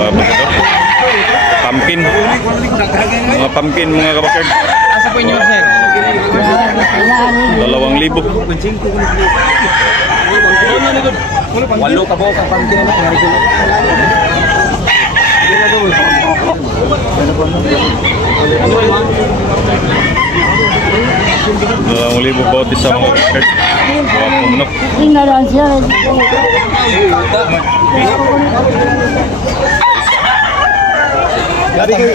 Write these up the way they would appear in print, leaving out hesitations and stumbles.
mga bakit. Pumpkin. Mga pumpkin mga kabakard. Asa po inyo, sir? 2,000. Walo ka po ka pumpkin na ngari ko. 2,000 bawat isa mga kabakard. Wapong manok. Gabi ko.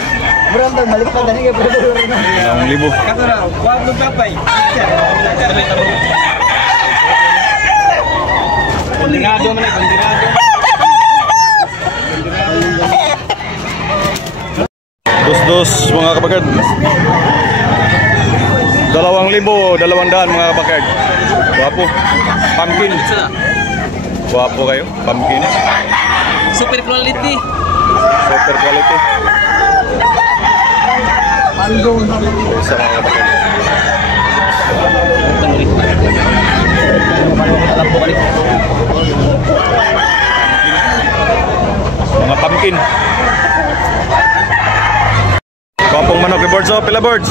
Brother, balik pa dani kay brother. 2,000. Katara, wag mo kapay. Kondenado man, kondenado. Dos mga kabakard. 2,000, 200 mga kabakard. Wapo. Pumpkin. Wapo kayo, pumpkin. Super quality. Super quality. Isa mga kabakard. Mga pumpkin. Kapong manok ni birds, oh, pila birds?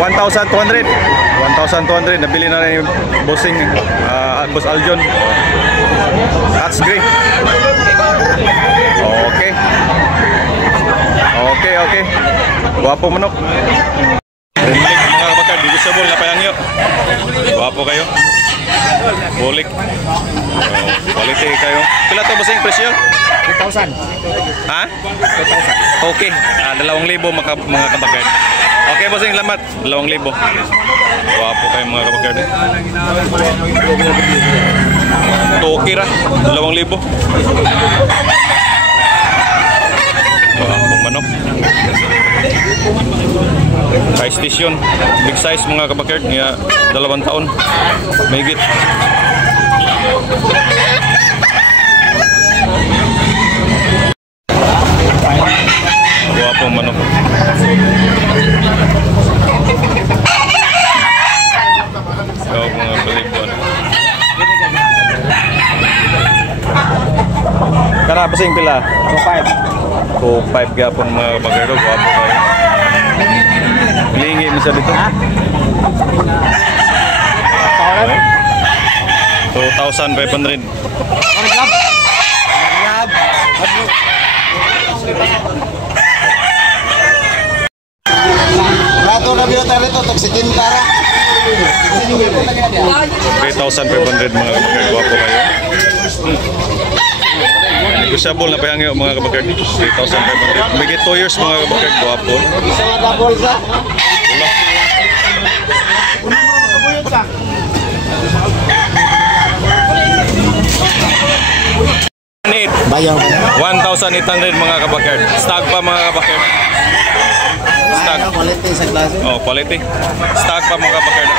1,200. 1,200 nabili na rin yung bossing, Boss Aljon. That's great. Okay. Okay. Guwapo manok. Bulik mga kabakard, di gusto mo napayangyo. Guwapo kayo. Bulik. Quality kayo. Pila to bossing presyo? 2,000. Ha? 2,000. Okay. 2,000 mga kabakard. Okay bossing, lamat. 2,000. Guwapo kayo mga kabakard. Okay ra. 2,000. Guwapong manok. Size station. Big size mga kabakard. Nga 2 taon. Mahigit. Guwapong manok. Ikaw mga balibon. Kara pasing pila? 2,500 gapon mga kabakard. Guwapo kayo. Hilingi mo sa dito. 2,500. Lato na biyo tayo ito, toksikin tara. 3,500 mga kabakard. Guwapo kayo. Negosyable na payangyo mga kabakard. 3,500. May 2 years mga kabakard. Guwapo. Isa nga double sa. Bayang 1,800 mga kabakard. Stag pa mga kabakard. Stag. Quality sa klase. Oh, quality. Stag pa mga kabakard.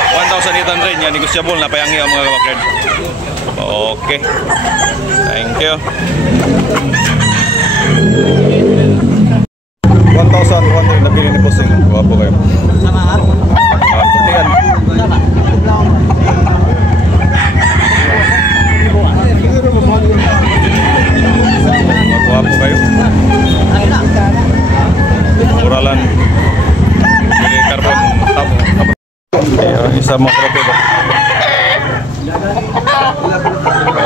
1,800 yan. Negosyable na payangyo mga kabakard. Okay. Thank you. 1,200 na bili ni bossing. Guwapo kayo. Sama ha? Putihan. Sama. Guwapo kayo. Muralan. Bili carbon. Isa mo krope ba?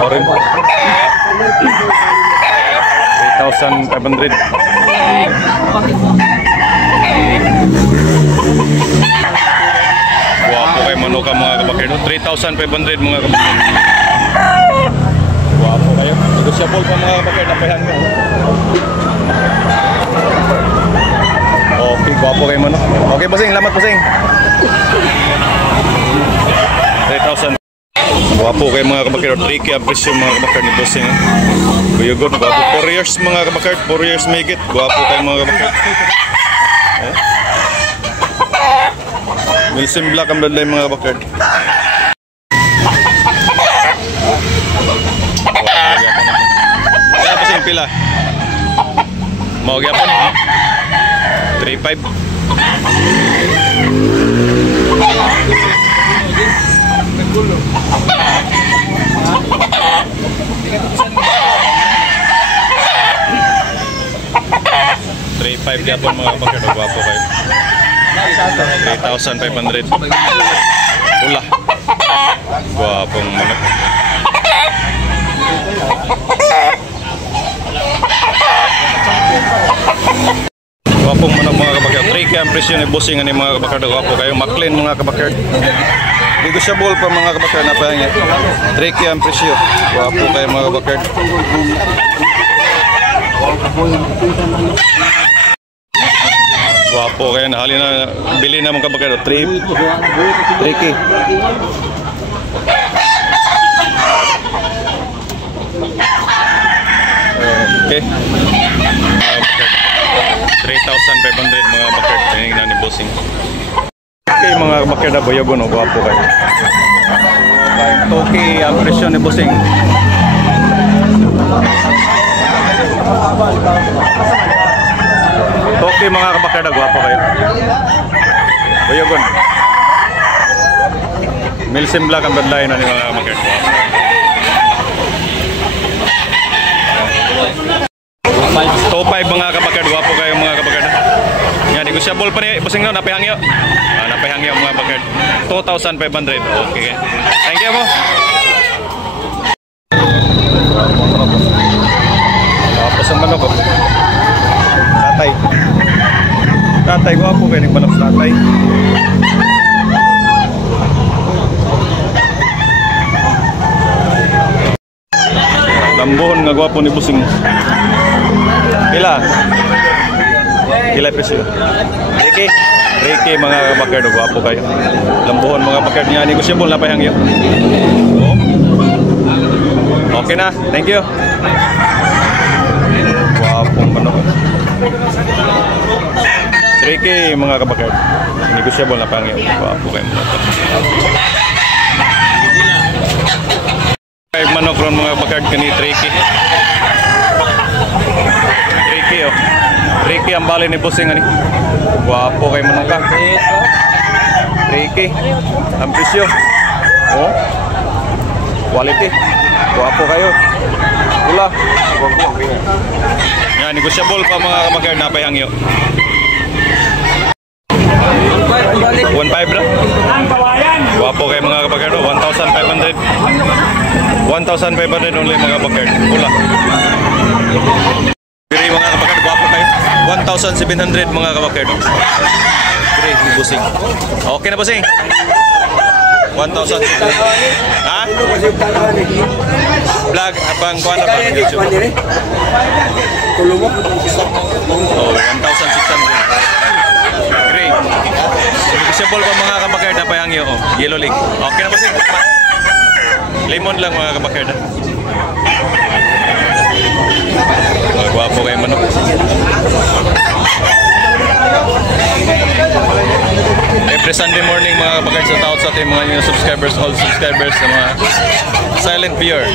Orin. 3,500. Guwapo kayo manok mga kabakard. 3,500 mga kabakard. Guwapo kayo. Negosyable pa mga kabakard. Napayahan nyo. Okay, guwapo kayo manok. Okay, bossing. Lamat, bossing. 3,000. Guwapo kayo mga kabakard. 3K ang presyo mga kabakard ni bossing. Guyugot. Guwapo. 4 years mga kabakard. 4 years may higit. Guwapo kayo mga kabakard. Wilson Black ang bloodline mga kabakard. Kaya pa sa pila? Mawag yapon? 3,500. 1.5 yapon mga kabakard. Gwapo kayo. 3,500. Pula. Gwapong manok. Gwapong manok mga kabakard. 3K ang presyo ni bossing ani mga kabakard. Gwapo kayo. Maclean mga kabakard. Negotiable pa mga kabakard na pahinga. 3K ang presyo. Gwapo kayo mga kabakard. Gwapo kayo na halina bili na mga kabakard. 3K. Okay. 3,500 mga bakard. Tingnan ni bossing. Okay mga bakard na bayagon o gwapo kayo. Okay ang presyo ni bossing. Okay mga kabakard na gwapo kayo. Bayagon. Milsim Black ang badlayan na ni mga kabakard. Top 5 mga kabakard, gwapo kayo mga kabakard. Yan, negotiable pa ni bossing no, napihangyo. Napihangyo mga kabakard. 2,500. Okay. Thank you mo. Tapos ang manok ko. Tatay. Tatay, gwapo kayo ng manok sa tatay. Lambuhon nga gwapo ni bossing. Pila? Pila presyo? Reiki mga kabakard, gwapo kayo. Lambuhon mga kabakard niya, negotiable na pahangyo. Okay na, thank you. Gwapong manok. Reiki mga kabakard, negotiable na pahangyo. Gwapo kayo mga kabakard. Manok ron mga bakard kani Reiki. Reiki oh. Reiki ang bali ni bossing ani. Gwapo kay manok ka. Reiki. Ang presyo. Oh. Quality. Gwapo kayo. Pula. Yan, negotiable pa mga kabakard na pahangyo. 1.5 bro. Gwapo kay mga kabakard. 1,500. 1,500 only mga kabakard. Pula. Giri mga kabakard, gwapo kayo. 1,700 mga kabakard. Giri, bossing. Okay na bossing? 1,700. Ha? Vlog, abang kuha na ba? Oh, 1,600. Giri. Negotiable pa mga kabakard na pahangyo. Yellow link. Okay na bossing? Lemon lang mga kabakard. Mga gwapo kayo manok. Every Sunday morning mga kabakard sa taot sa ating mga new subscribers, all subscribers, sa mga silent viewer.